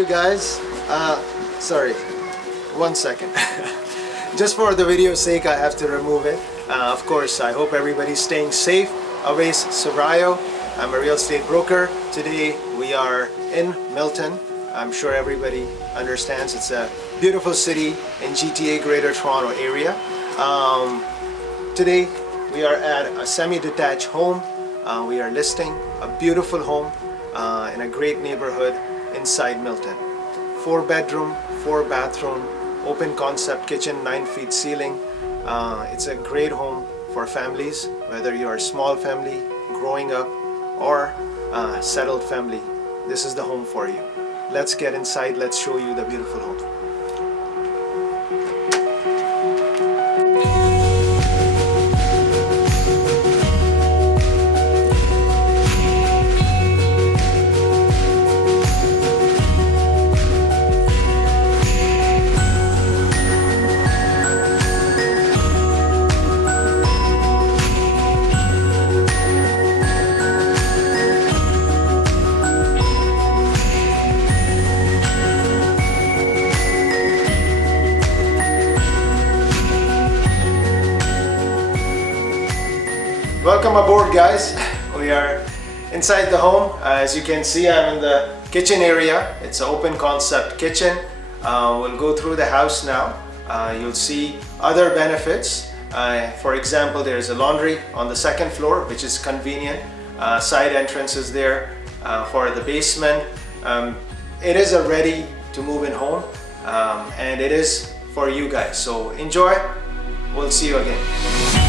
you guys. Sorry, 1 second. Just for the video's sake, I have to remove it. Of course, I hope everybody's staying safe. Always Sorayo. I'm a real estate broker. Today we are in Milton. I'm sure everybody understands it's a beautiful city in GTA Greater Toronto area. Today we are at a semi-detached home. We are listing a beautiful home in a great neighborhood inside Milton. 4 bedroom, 4 bathroom, open concept kitchen, 9 feet ceiling. It's a great home for families, whether you're a small family, growing up, or a settled family. This is the home for you. Let's get inside, let's show you the beautiful home. Welcome aboard, guys. We are inside the home. As you can see, I'm in the kitchen area. It's an open concept kitchen. We'll go through the house now. You'll see other benefits. For example, there's a laundry on the 2nd floor, which is convenient. Side entrances there for the basement. It is a ready to move in home, and it is for you guys. So enjoy. We'll see you again.